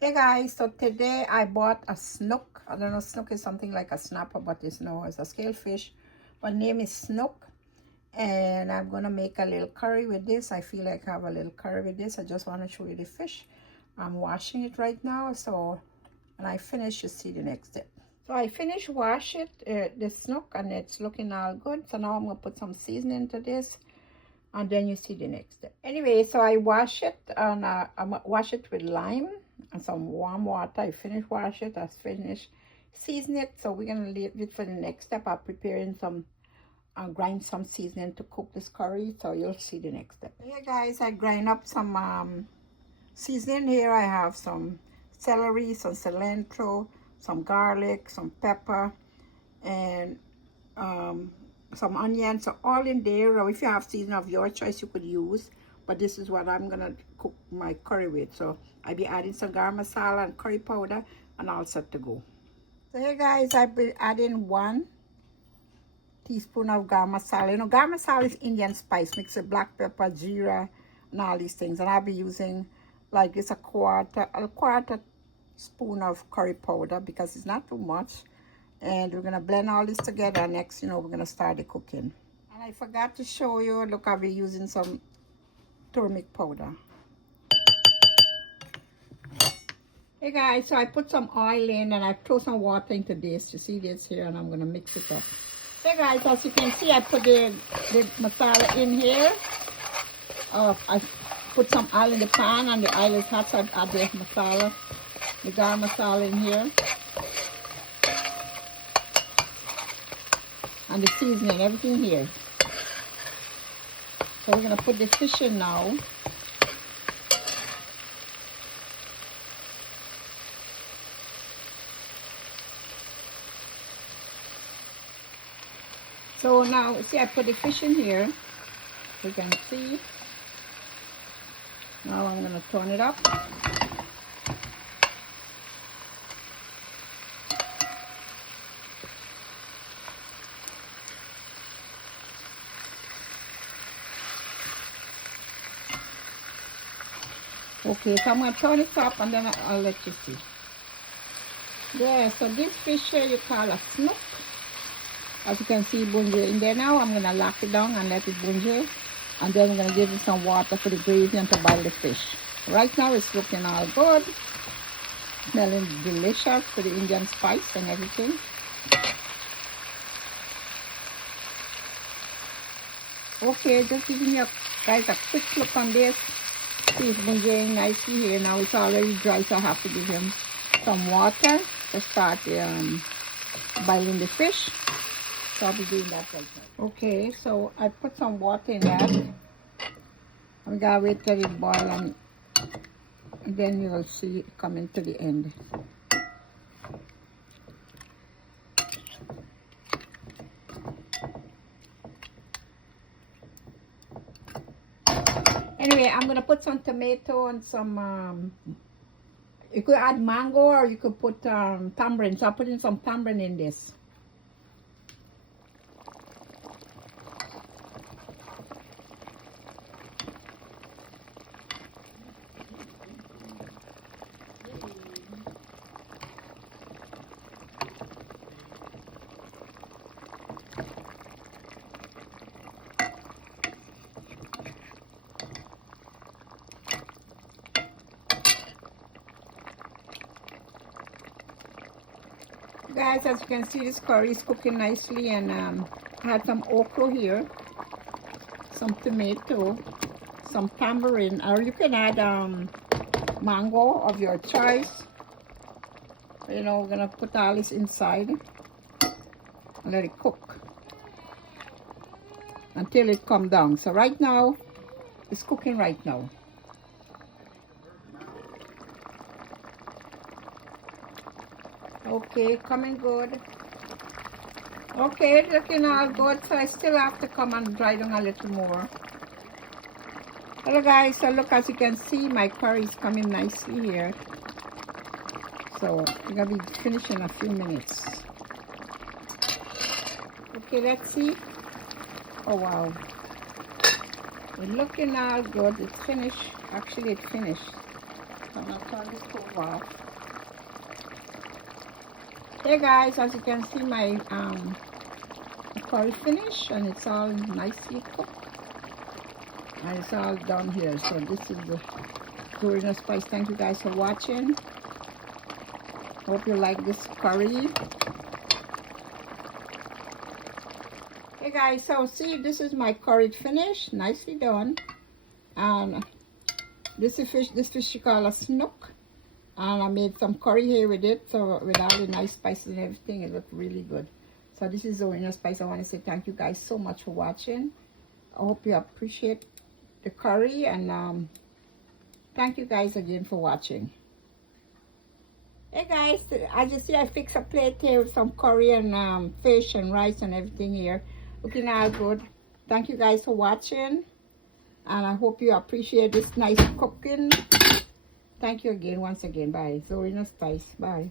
Hey guys, so today I bought a snook. I don't know, snook is something like a snapper, but it's a scale fish. But name is Snook. And I'm gonna make a little curry with this. I feel like I have a little curry with this. I just want to show you the fish. I'm washing it right now. So when I finish, you see the next step. So I finished wash it, the snook, and it's looking all good. So now I'm gonna put some seasoning to this, and then you see the next step. Anyway, so I wash it, and I wash it with lime and some warm water. I finished wash it. I finished season it. So we're gonna leave it for the next step. I'm preparing some, I'll grind some seasoning to cook this curry. So you'll see the next step. Here guys, I grind up some seasoning here. I have some celery, some cilantro, some garlic, some pepper, and some onions, so all in there. Or if you have seasoning of your choice, you could use, but this is what I'm gonna cook my curry with. So I'll be adding some garam masala and curry powder, and all set to go. So here guys, I'll be adding 1 teaspoon of garam masala. You know, garam masala is Indian spice mixed with black pepper, jeera, and all these things. And I'll be using like this a quarter spoon of curry powder because it's not too much. And we're gonna blend all this together. Next, we're gonna start the cooking. And I forgot to show you, look, I'll be using some turmeric powder. Hey guys, so I put some oil in and I throw some water into this. You see this here, and I'm gonna mix it up. Hey guys, as you can see, I put the masala in here. I put some oil in the pan, and the oil is hot, so I add the masala, the garam masala in here. And the seasoning, everything here. So we're gonna put the fish in now. So now, see, I put the fish in here. You can see. Now I'm gonna turn it up. Okay, so I'm going to turn it up, and then I'll let you see. Yeah, so this fish here you call a snook. As you can see, bunje in there now. I'm going to lock it down and let it bunje. And then I'm going to give it some water for the gravy and to boil the fish. Right now it's looking all good. Smelling delicious with the Indian spice and everything. Okay, just giving you guys a quick look on this. See, it's bungeing nicely here. Now it's already dry, so I have to give him some water to start boiling the fish. So I'll be doing that right now. Okay, so I put some water in that. I'm gonna wait till it boils, and then you will see it coming to the end. Anyway, I'm gonna put some tomato and some you could add mango, or you could put tamarind. So I'm putting some tamarind in this. Guys, as you can see, this curry is cooking nicely, and I had some okra here, some tomato, some tamarind, or you can add mango of your choice. We're gonna put all this inside and let it cook until it comes down. So right now, it's cooking right now. Okay, coming good. Okay, looking all good. So I still have to come and dry down a little more. Hello guys, so look, as you can see, my curry is coming nicely here. So I'm gonna be finishing in a few minutes. Okay, let's see. Oh wow, it's looking all good. It's finished. Actually, it's finished. I'm gonna turn the stove off. Hey guys, as you can see, my curry finished, and it's all nicely cooked, and it's all done here. So this is the Verson spice. Thank you guys for watching. Hope you like this curry. Hey guys, so see, this is my curry finish, nicely done. And this fish you call a snook, and I made some curry here with it, so with all the nice spices and everything, it looked really good. So this is Verson spice. I want to say thank you guys so much for watching. I hope you appreciate the curry, and thank you guys again for watching. Hey guys, as you see, I fixed a plate here with some curry and fish and rice and everything here. Looking all good. Thank you guys for watching, and I hope you appreciate this nice cooking. Thank you again, once again. Bye. Verson spice. Bye.